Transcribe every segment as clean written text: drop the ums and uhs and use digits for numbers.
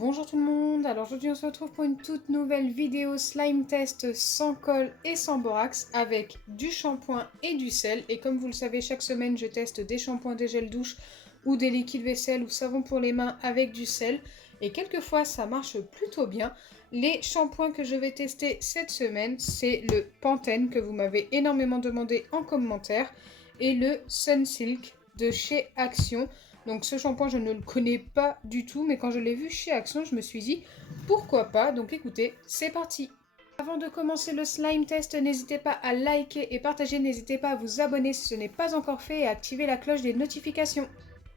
Bonjour tout le monde, alors aujourd'hui on se retrouve pour une toute nouvelle vidéo slime test sans colle et sans borax avec du shampoing et du sel. Et comme vous le savez, chaque semaine je teste des shampoings, des gels douche ou des liquides vaisselle ou savon pour les mains avec du sel. Et quelquefois ça marche plutôt bien. Les shampoings que je vais tester cette semaine, c'est le Pantene que vous m'avez énormément demandé en commentaire et le Sunsilk de chez Action. Donc ce shampoing, je ne le connais pas du tout, mais quand je l'ai vu chez Action, je me suis dit pourquoi pas. Donc écoutez, c'est parti. Avant de commencer le slime test, n'hésitez pas à liker et partager, n'hésitez pas à vous abonner si ce n'est pas encore fait et à activer la cloche des notifications.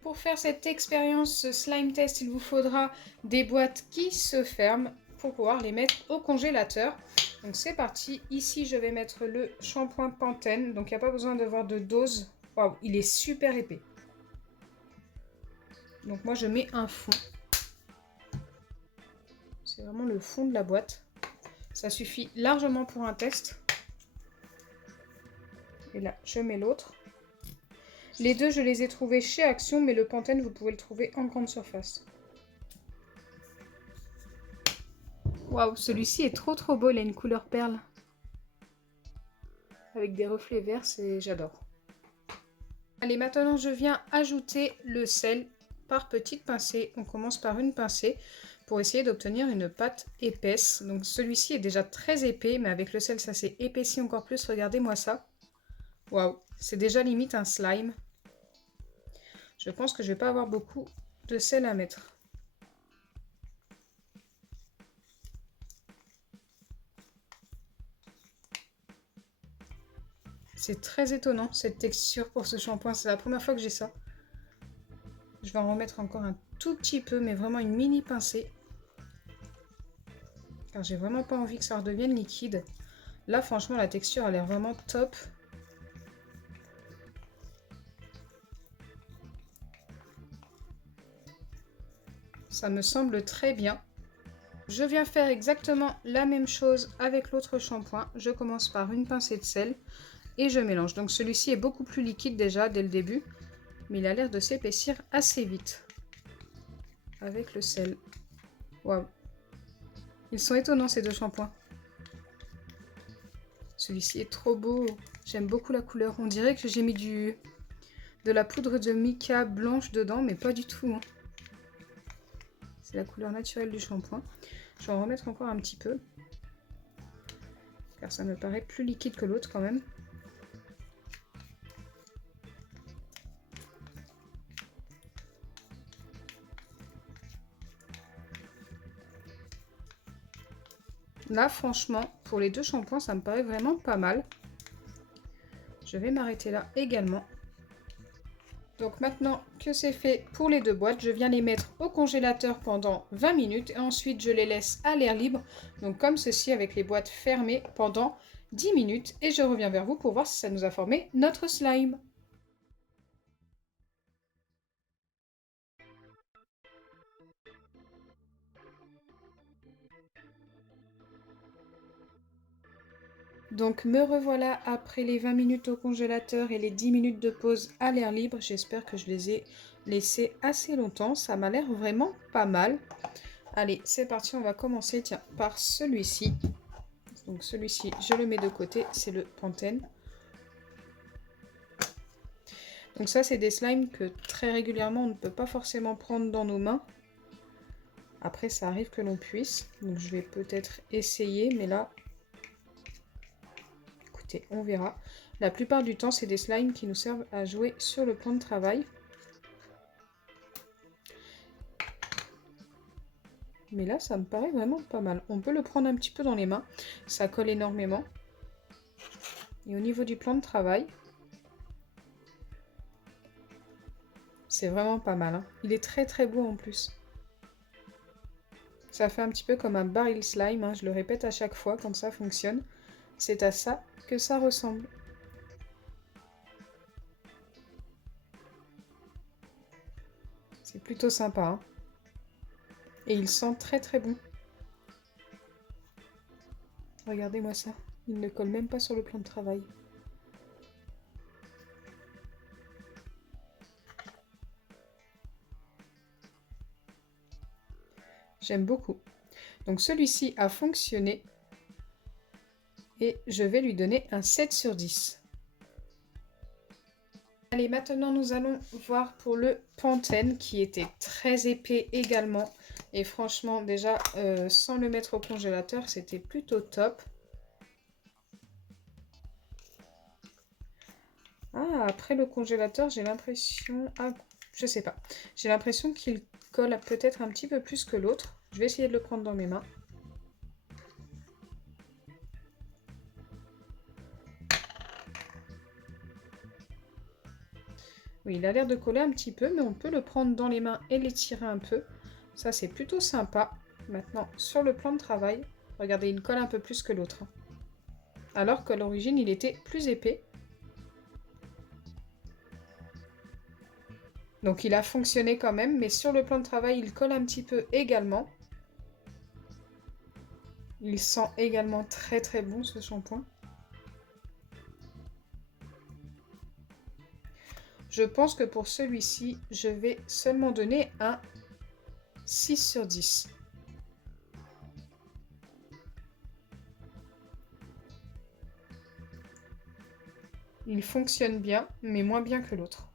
Pour faire cette expérience, ce slime test, il vous faudra des boîtes qui se ferment pour pouvoir les mettre au congélateur. Donc c'est parti, ici je vais mettre le shampoing Pantene, donc il n'y a pas besoin d'avoir de dose. Waouh, il est super épais. Donc moi je mets un fond. C'est vraiment le fond de la boîte. Ça suffit largement pour un test. Et là je mets l'autre. Les deux je les ai trouvés chez Action, mais le Pantene vous pouvez le trouver en grande surface. Waouh, celui-ci est trop beau, il a une couleur perle. Avec des reflets verts, j'adore. Allez, maintenant je viens ajouter le sel par petites pincées. On commence par une pincée pour essayer d'obtenir une pâte épaisse. Donc celui-ci est déjà très épais, mais avec le sel ça s'est épaissi encore plus. Regardez-moi ça. Waouh, c'est déjà limite un slime. Je pense que je vais pas avoir beaucoup de sel à mettre. C'est très étonnant cette texture pour ce shampoing. C'est la première fois que j'ai ça. Je vais en remettre encore un tout petit peu, mais vraiment une mini pincée. Car j'ai vraiment pas envie que ça redevienne liquide. Là, franchement, la texture a l'air vraiment top. Ça me semble très bien. Je viens faire exactement la même chose avec l'autre shampoing. Je commence par une pincée de sel et je mélange. Donc celui-ci est beaucoup plus liquide déjà dès le début, mais il a l'air de s'épaissir assez vite avec le sel. Waouh! Ils sont étonnants ces deux shampoings. Celui-ci est trop beau. J'aime beaucoup la couleur. On dirait que j'ai mis de la poudre de mica blanche dedans, mais pas du tout. Hein. C'est la couleur naturelle du shampoing. Je vais en remettre encore un petit peu. Car ça me paraît plus liquide que l'autre quand même. Là, franchement, pour les deux shampoings, ça me paraît vraiment pas mal. Je vais m'arrêter là également. Donc maintenant que c'est fait pour les deux boîtes, je viens les mettre au congélateur pendant 20 minutes et ensuite je les laisse à l'air libre, donc comme ceci avec les boîtes fermées pendant 10 minutes et je reviens vers vous pour voir si ça nous a formé notre slime. Donc me revoilà après les 20 minutes au congélateur et les 10 minutes de pause à l'air libre. J'espère que je les ai laissés assez longtemps. Ça m'a l'air vraiment pas mal. Allez, c'est parti, on va commencer tiens, par celui-ci. Donc celui-ci, je le mets de côté, c'est le Pantene. Donc ça, c'est des slimes que très régulièrement, on ne peut pas forcément prendre dans nos mains. Après, ça arrive que l'on puisse. Donc je vais peut-être essayer, mais là... on verra. La plupart du temps, c'est des slimes qui nous servent à jouer sur le plan de travail. Mais là, ça me paraît vraiment pas mal. On peut le prendre un petit peu dans les mains. Ça colle énormément. Et au niveau du plan de travail, c'est vraiment pas mal. Hein. Il est très beau en plus. Ça fait un petit peu comme un baril slime. Hein. Je le répète à chaque fois quand ça fonctionne. C'est à ça que ça ressemble. C'est plutôt sympa. Hein. Et il sent très bon. Regardez-moi ça. Il ne colle même pas sur le plan de travail. J'aime beaucoup. Donc celui-ci a fonctionné et je vais lui donner un 7 sur 10. Allez, maintenant nous allons voir pour le Pantene qui était très épais également. Et franchement, déjà, sans le mettre au congélateur, c'était plutôt top. Ah, après le congélateur, j'ai l'impression... Ah, je sais pas. J'ai l'impression qu'il colle peut-être un petit peu plus que l'autre. Je vais essayer de le prendre dans mes mains. Oui, il a l'air de coller un petit peu, mais on peut le prendre dans les mains et l'étirer un peu. Ça, c'est plutôt sympa. Maintenant, sur le plan de travail, regardez, il colle un peu plus que l'autre. Alors qu'à l'origine, il était plus épais. Donc il a fonctionné quand même, mais sur le plan de travail, il colle un petit peu également. Il sent également très très bon ce shampoing. Je pense que pour celui-ci, je vais seulement donner un 6 sur 10. Il fonctionne bien, mais moins bien que l'autre.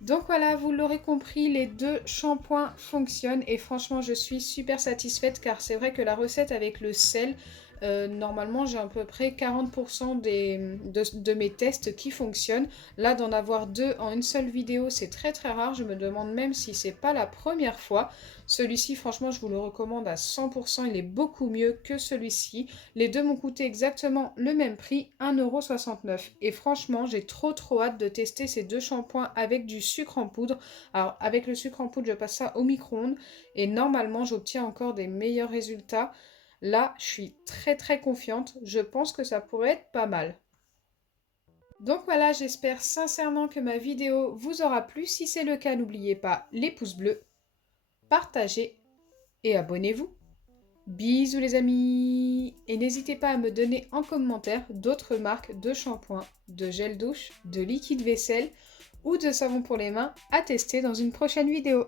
Donc voilà, vous l'aurez compris, les deux shampoings fonctionnent et franchement je suis super satisfaite car c'est vrai que la recette avec le sel, normalement j'ai à peu près 40% de mes tests qui fonctionnent. Là d'en avoir deux en une seule vidéo c'est très très rare, je me demande même si c'est pas la première fois. Celui-ci franchement je vous le recommande à 100%, il est beaucoup mieux que celui-ci. Les deux m'ont coûté exactement le même prix, 1,69 €. Et franchement j'ai trop hâte de tester ces deux shampoings avec du sucre en poudre. Alors avec le sucre en poudre je passe ça au micro-ondes et normalement j'obtiens encore des meilleurs résultats. Là, je suis très confiante. Je pense que ça pourrait être pas mal. Donc voilà, j'espère sincèrement que ma vidéo vous aura plu. Si c'est le cas, n'oubliez pas les pouces bleus, partagez et abonnez-vous. Bisous les amis! Et n'hésitez pas à me donner en commentaire d'autres marques de shampoing, de gel douche, de liquide vaisselle ou de savon pour les mains à tester dans une prochaine vidéo.